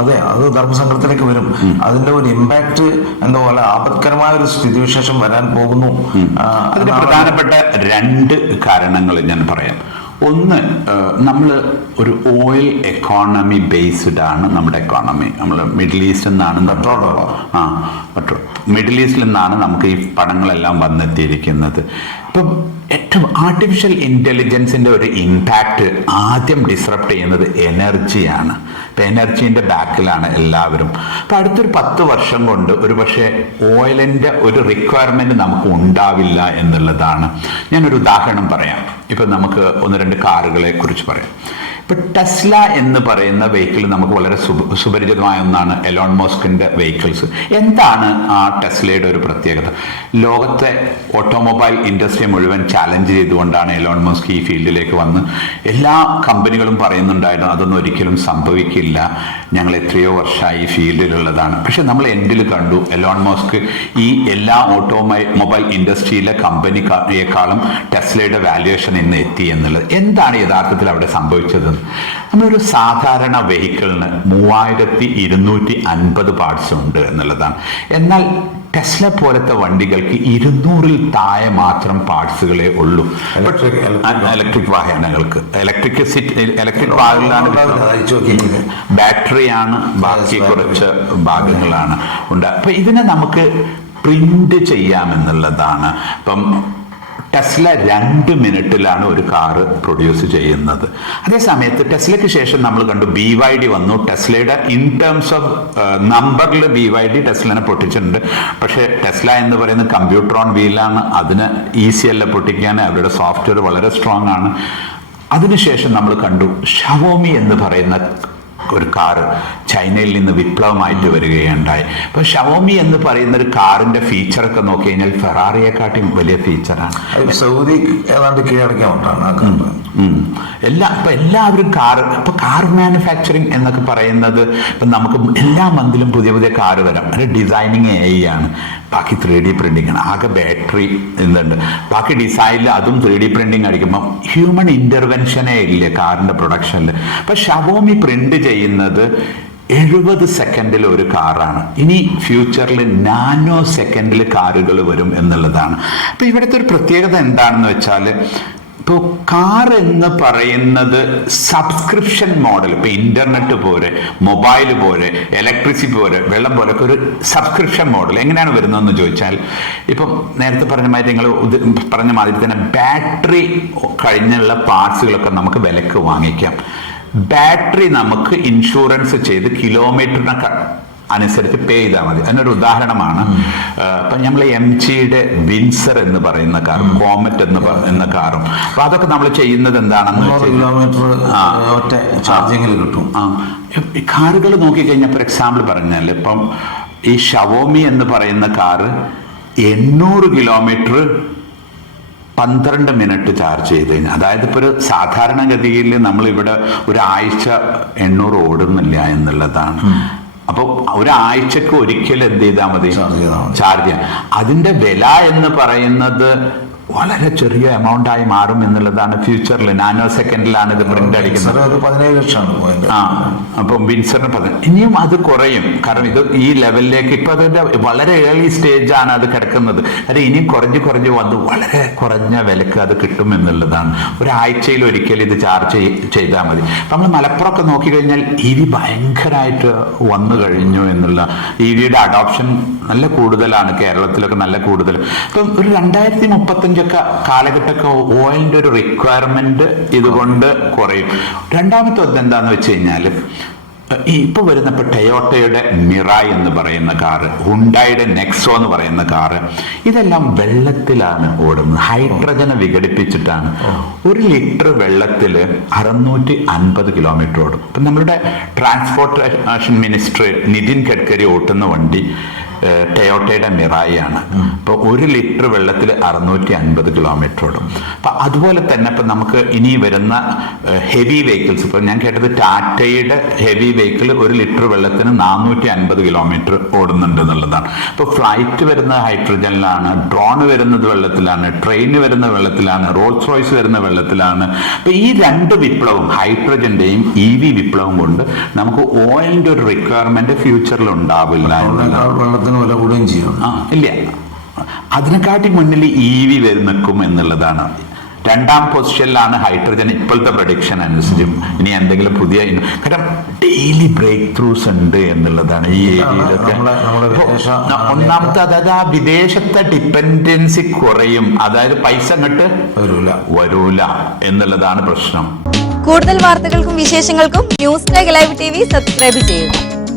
അതെ, അത് ധർമ്മസങ്കടത്തിലേക്ക് വരും. അതിന്റെ ഒരു ഇമ്പാക്ട് എന്താ പോലെ ആപത്കരമായ ഒരു സ്ഥിതിവിശേഷം വരാൻ പോകുന്നു. അതിന് പ്രധാനപ്പെട്ട 2 കാരണങ്ങൾ ഞാൻ പറയാം. ഒന്ന്, നമ്മൾ ഒരു ഓയിൽ എക്കോണമി ബേസ്ഡ് ആണ് നമ്മുടെ എക്കോണമി. നമ്മൾ മിഡിൽ ഈസ്റ്റിൽ നിന്നാണ് പെട്രോൾ മിഡിൽ ഈസ്റ്റിൽ നിന്നാണ് നമുക്ക് ഈ പണങ്ങളെല്ലാം വന്നെത്തിയിരിക്കുന്നത്. ഇപ്പം ഏറ്റവും ആർട്ടിഫിഷ്യൽ ഇൻ്റലിജൻസിൻ്റെ ഒരു ഇമ്പാക്റ്റ് ആദ്യം ഡിസ്റപ്റ്റ് ചെയ്യുന്നത് എനർജിയാണ്. ഇപ്പം എനർജീൻ്റെ ബാക്കിലാണ് എല്ലാവരും. അപ്പം അടുത്തൊരു 10 വർഷം കൊണ്ട് ഒരു പക്ഷേ ഓയിലിൻ്റെ ഒരു റിക്വയർമെൻറ്റ് നമുക്ക് ഉണ്ടാവില്ല എന്നുള്ളതാണ്. ഞാനൊരു ഉദാഹരണം പറയാം. ഇപ്പം നമുക്ക് 1-2 കാറുകളെ കുറിച്ച് പറയാം. ഇപ്പം ടെസ്ല എന്ന് പറയുന്ന വെഹിക്കിൾ നമുക്ക് വളരെ സുപരിചിതമായ ഒന്നാണ്, എലോൺ മോസ്കിൻ്റെ വെഹിക്കിൾസ്. എന്താണ് ആ ടെസ്ലയുടെ ഒരു പ്രത്യേകത? ലോകത്തെ ഓട്ടോമൊബൈൽ ഇൻഡസ്ട്രി മുഴുവൻ ചാലഞ്ച് ചെയ്തുകൊണ്ടാണ് എലോൺ മോസ്ക് ഈ ഫീൽഡിലേക്ക് വന്ന് എല്ലാ കമ്പനികളും പറയുന്നുണ്ടായിരുന്നു അതൊന്നും ഒരിക്കലും സംഭവിക്കില്ല, ഞങ്ങൾ എത്രയോ വർഷമായി ഈ ഫീൽഡിലുള്ളതാണ്. പക്ഷെ നമ്മൾ എൻഡിൽ കണ്ടു എലോൺ മോസ്ക് ഈ എല്ലാ ഓട്ടോമൊബൈൽ ഇൻഡസ്ട്രിയിലെ കമ്പനിയേക്കാളും ടെസ്ലയുടെ വാല്യുവേഷൻ ഇന്ന് എത്തി എന്നുള്ളത്. എന്താണ് യഥാർത്ഥത്തിൽ അവിടെ സംഭവിച്ചത്? നമ്മളൊരു സാധാരണ വെഹിക്കിളിന് 3250 പാർട്സ് ഉണ്ട് എന്നുള്ളതാണ്. എന്നാൽ ടെസ്ല പോലത്തെ വണ്ടികൾക്ക് 200-ൽ താഴെ മാത്രം പാർട്സുകളേ ഉള്ളൂ. ഇലക്ട്രിക് വാഹനങ്ങൾക്ക് ഇലക്ട്രിക് വാഹനങ്ങളാണ്, ബാറ്ററിയാണ് ബാക്കി കുറച്ച് ഭാഗങ്ങളാണ് ഉണ്ട്. അപ്പൊ ഇതിനെ നമുക്ക് പ്രിന്റ് ചെയ്യാമെന്നുള്ളതാണ്. ഇപ്പം ടെസ്ല 2 മിനിറ്റിലാണ് ഒരു കാറ് പ്രൊഡ്യൂസ് ചെയ്യുന്നത്. അതേ സമയത്ത് ടെസ്ലയ്ക്ക് ശേഷം നമ്മൾ കണ്ടു BYD വന്നു. ടെസ്ലയുടെ ഇൻ ടേംസ് ഓഫ് നമ്പറിൽ BYD ടെസ്ലനെ പൊട്ടിച്ചിട്ടുണ്ട്. പക്ഷേ ടെസ്ല എന്ന് പറയുന്നത് കമ്പ്യൂട്ടർ ഓൺ വീലാണ്. അതിന് ഈസിയല്ല പൊട്ടിക്കാൻ, അവരുടെ സോഫ്റ്റ്വെയർ വളരെ സ്ട്രോങ് ആണ്. അതിനുശേഷം നമ്മൾ കണ്ടു ഷവോമി എന്ന് പറയുന്ന ഒരു കാറ് ചൈനയിൽ നിന്ന് വിപ്ലവമായിട്ട് വരികയുണ്ടായി. അപ്പോൾ ഷവോമി എന്ന് പറയുന്ന ഒരു കാറിന്റെ ഫീച്ചറൊക്കെ നോക്കി കഴിഞ്ഞാൽ ഫെറാറിയെക്കാട്ടും വലിയ ഫീച്ചറാണ്. സൗദി ഏതാണ്ട് കീഴടക്കാൻ എല്ലാവരും കാർ മാനുഫാക്ചറിങ് എന്നൊക്കെ പറയുന്നത് ഇപ്പം നമുക്ക് എല്ലാ മന്തിലും പുതിയ പുതിയ കാറ് വരാം. അത് ഡിസൈനിങ് AI ആണ്, ബാക്കി 3D പ്രിന്റിംഗ് ആണ്. ആകെ ബാറ്ററി എന്തുണ്ട്, ബാക്കി ഡിസൈനിൽ അതും 3D പ്രിന്റിംഗ് അടിക്കുമ്പോൾ ഹ്യൂമൻ ഇന്റർവെൻഷനേ ഇല്ല കാറിന്റെ പ്രൊഡക്ഷനിൽ. അപ്പൊ ഷവോമി പ്രിന്റ് ചെയ്യുന്നത് 70 സെക്കൻഡിൽ ഒരു കാറാണ്. ഇനി ഫ്യൂച്ചറിൽ നാനോ സെക്കൻഡിൽ കാറുകൾ വരും എന്നുള്ളതാണ്. അപ്പൊ ഇവിടുത്തെ ഒരു പ്രത്യേകത എന്താണെന്ന് വെച്ചാൽ, ഇപ്പോൾ കാർ എന്ന് പറയുന്നത് സബ്സ്ക്രിപ്ഷൻ മോഡൽ, ഇപ്പൊ ഇന്റർനെറ്റ് പോലെ, മൊബൈൽ പോലെ, ഇലക്ട്രിസിറ്റി പോലെ, വെള്ളം പോലെ ഒക്കെ ഒരു സബ്സ്ക്രിപ്ഷൻ മോഡൽ എങ്ങനെയാണ് വരുന്നതെന്ന് ചോദിച്ചാൽ, ഇപ്പം നേരത്തെ പറഞ്ഞ മാതിരി നിങ്ങൾ പറഞ്ഞ മാതിരി തന്നെ ബാറ്ററി കഴിഞ്ഞുള്ള പാർട്സുകളൊക്കെ നമുക്ക് വിലക്ക് വാങ്ങിക്കാം. ബാറ്ററി നമുക്ക് ഇൻഷുറൻസ് ചെയ്ത് കിലോമീറ്ററിന് അനുസരിച്ച് പേ ചെയ്താൽ മതി. അതിനൊരു ഉദാഹരണമാണ് ഇപ്പം നമ്മൾ MGയുടെ വിൻസർ എന്ന് പറയുന്ന കാർ, കോമറ്റ് എന്ന് പറയുന്ന കാറും. അപ്പൊ അതൊക്കെ നമ്മൾ ചെയ്യുന്നത് എന്താണെന്ന് ചാർജിങ്ങിൽ കിട്ടും. കാറുകൾ നോക്കിക്കഴിഞ്ഞാൽ ഫോർ എക്സാമ്പിൾ പറഞ്ഞാൽ ഇപ്പം ഈ ഷവോമി എന്ന് പറയുന്ന കാറ് 800 കിലോമീറ്റർ 12 മിനിറ്റ് ചാർജ് ചെയ്ത് കഴിഞ്ഞാൽ, അതായത് ഇപ്പോൾ ഒരു സാധാരണഗതിയിൽ നമ്മളിവിടെ ഒരാഴ്ച 800 ഓടുന്നില്ല എന്നുള്ളതാണ്. അപ്പോൾ ഒരാഴ്ചക്ക് ഒരിക്കൽ എന്ത് ചെയ്താൽ മതി, ചാർജ് ചെയ്യാം. അതിന്റെ വില എന്ന് പറയുന്നത് വളരെ ചെറിയ എമൗണ്ട് ആയി മാറും എന്നുള്ളതാണ്. ഫ്യൂച്ചറിൽ നാനോ സെക്കൻഡിലാണ് ഇത് പ്രിന്റ് അടിക്കുന്നത്. 17 ലക്ഷമാണ്. അപ്പം വിൻസറിന് ഇനിയും അത് കുറയും. കാരണം ഇത് ഈ ലെവലിലേക്ക് ഇപ്പൊ അതിന്റെ വളരെ ഏർലി സ്റ്റേജ് ആണ് അത് കിടക്കുന്നത്. അത് ഇനിയും കുറഞ്ഞ് വന്ന് വളരെ കുറഞ്ഞ വിലക്ക് അത് കിട്ടും എന്നുള്ളതാണ്. ഒരാഴ്ചയിൽ ഒരിക്കൽ ഇത് ചാർജ് ചെയ്താൽ മതി. നമ്മൾ മലപ്പുറമൊക്കെ നോക്കിക്കഴിഞ്ഞാൽ EV ഭയങ്കരമായിട്ട് വന്നു കഴിഞ്ഞു എന്നുള്ള, EVയുടെ അഡോപ്ഷൻ നല്ല കൂടുതലാണ്. കേരളത്തിലൊക്കെ നല്ല കൂടുതൽ. ഇപ്പം ഒരു 2035 കാലഘട്ടമൊക്കെ ഓയിലിന്റെ ഒരു റിക്വയർമെന്റ് ഇതുകൊണ്ട് കുറയും. രണ്ടാമത്തെ എന്താന്ന് വെച്ച് കഴിഞ്ഞാൽ, ഇപ്പൊ വരുന്ന ഇപ്പൊ ടൊയോട്ടയുടെ മിറായ് എന്ന് പറയുന്ന കാറ്, ഹുണ്ടായുടെ നെക്സോ എന്ന് പറയുന്ന കാറ്, ഇതെല്ലാം വെള്ളത്തിലാണ് ഓടുന്നത്. ഹൈഡ്രജനെ വിഘടിപ്പിച്ചിട്ടാണ്. 1 ലിറ്റർ വെള്ളത്തിൽ 650 കിലോമീറ്റർ ഓടും. ഇപ്പൊ നമ്മളുടെ ട്രാൻസ്പോർട്ടേഷൻ മിനിസ്റ്റർ നിതിൻ ഗഡ്കരി ഓട്ടുന്ന വണ്ടി ടൊയോട്ടയുടെ മിറായി ആണ്. ഇപ്പൊ 1 ലിറ്റർ വെള്ളത്തിൽ 650 കിലോമീറ്റർ ഓടും. അപ്പൊ അതുപോലെ തന്നെ ഇപ്പൊ നമുക്ക് ഇനി വരുന്ന ഹെവി വെഹിക്കിൾസ്, ഇപ്പൊ ഞാൻ കേട്ടത് ടാറ്റയുടെ ഹെവി വെഹിക്കിൾ 1 ലിറ്റർ വെള്ളത്തിന് 450 കിലോമീറ്റർ ഓടുന്നുണ്ട് എന്നുള്ളതാണ്. ഇപ്പൊ ഫ്ലൈറ്റ് വരുന്നത് ഹൈഡ്രജനിലാണ്, ഡ്രോൺ വരുന്നത് വെള്ളത്തിലാണ്, ട്രെയിൻ വരുന്ന വെള്ളത്തിലാണ്, റോൾസ് റോയ്സ് വരുന്ന വെള്ളത്തിലാണ്. അപ്പൊ ഈ 2 വിപ്ലവം, ഹൈഡ്രജന്റെയും EV വിപ്ലവം കൊണ്ട് നമുക്ക് ഓയിലിന്റെ ഒരു റിക്വയർമെന്റ് ഫ്യൂച്ചറിൽ ഉണ്ടാവില്ല. വെള്ളത്തിന് വില കൂടുകയും ചെയ്യും. ഇല്ല, അതിനെക്കാട്ടി മുന്നിൽ EV നിൽക്കും എന്നുള്ളതാണ്. 2ാം പൊസിഷനിലാണ് ഹൈഡ്രജൻ ഇപ്പോഴത്തെ പ്രൊഡിക്ഷൻ അനുസരിച്ച്. ഇനി എന്തെങ്കിലും പുതിയ, കാരണം ഡെയിലി ബ്രേക്ക് ത്രൂസ് ഉണ്ട് എന്നുള്ളതാണ് ഈ ഏരിയയിലൊക്കെ. ഒന്നാമത്തെ, അതായത് ആ വിദേശത്തെ ഡിപ്പെൻഡൻസി കുറയും, അതായത് പൈസ അങ്ങോട്ട് വരൂല എന്നുള്ളതാണ് പ്രശ്നം. കൂടുതൽ വാർത്തകൾക്കും വിശേഷങ്ങൾക്കും ന്യൂസ് ടൈഗ് ലൈവ് TV സബ്സ്ക്രൈബ് ചെയ്യുക.